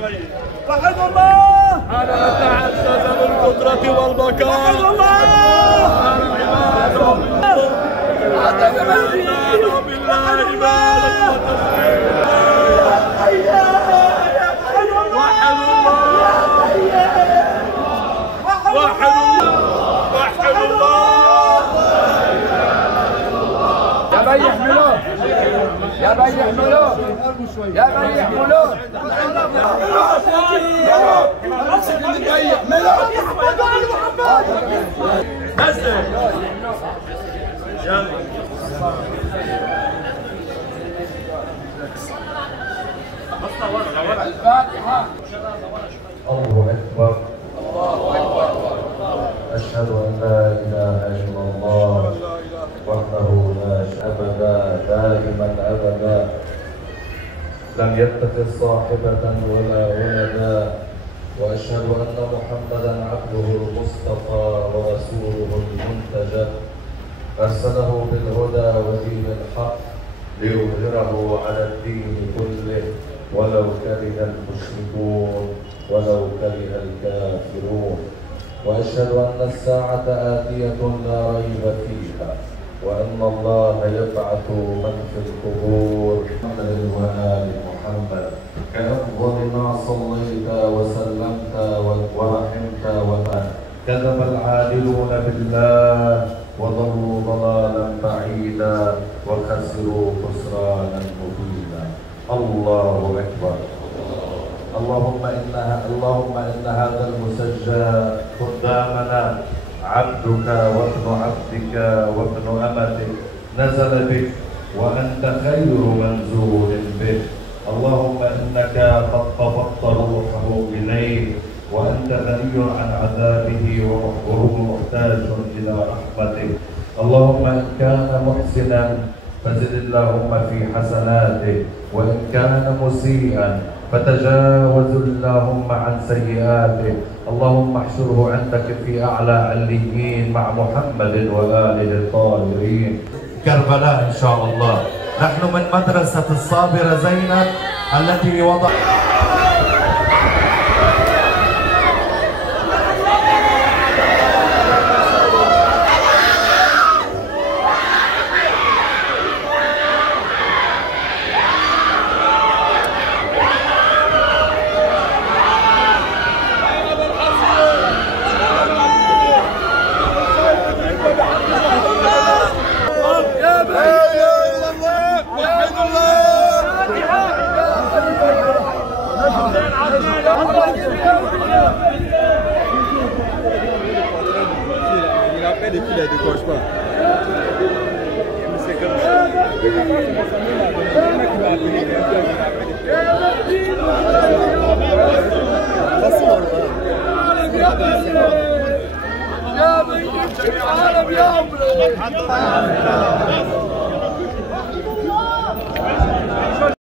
وحد الله أنا أتعزز بالقدرة والبقاء. وحد الله يا بي يحملوه يا بي يحملوه الفاتحة. الله أكبر. أشهد أن لا إله إلا الله وحده لا شريك له دائما أبدا لم يتخذ صاحبة ولا ولدا، وأشهد أن محمدا عبده المصطفى ورسوله المنتجى أرسله بالهدى ودين الحق ليظهره على الدين كله ولو كره المشركون ولو كره الكافرون. وأشهد أن الساعة آتية لا ريب فيها، وأن الله يبعث من في القبور. محمد وآل محمد كأفضل ما صليت وسلمت ورحمت ومن كذب العادلون بالله وضلوا ضلالا بعيدا وخسروا خسرانا مبينا. الله أكبر. اللهم إن هذا المسجى قدامنا عبدك وابن عبدك وابن أمتك نزل بك وأنت خير منزول به. اللهم إنك قد قبضت روحه إليه وأنت غني عن عذابه وهو محتاج إلى رحمتك. اللهم إن كان محسنا فزد اللهم في حسناته، وإن كان مسيئا فتجاوز اللهم عن سيئاته. اللهم احشره عندك في أعلى عليين مع محمد وآله الطاهرين. كربلاء إن شاء الله. نحن من مدرسة الصابرة زينب التي وضع depuis il ne décoche pas. C'est comme ça.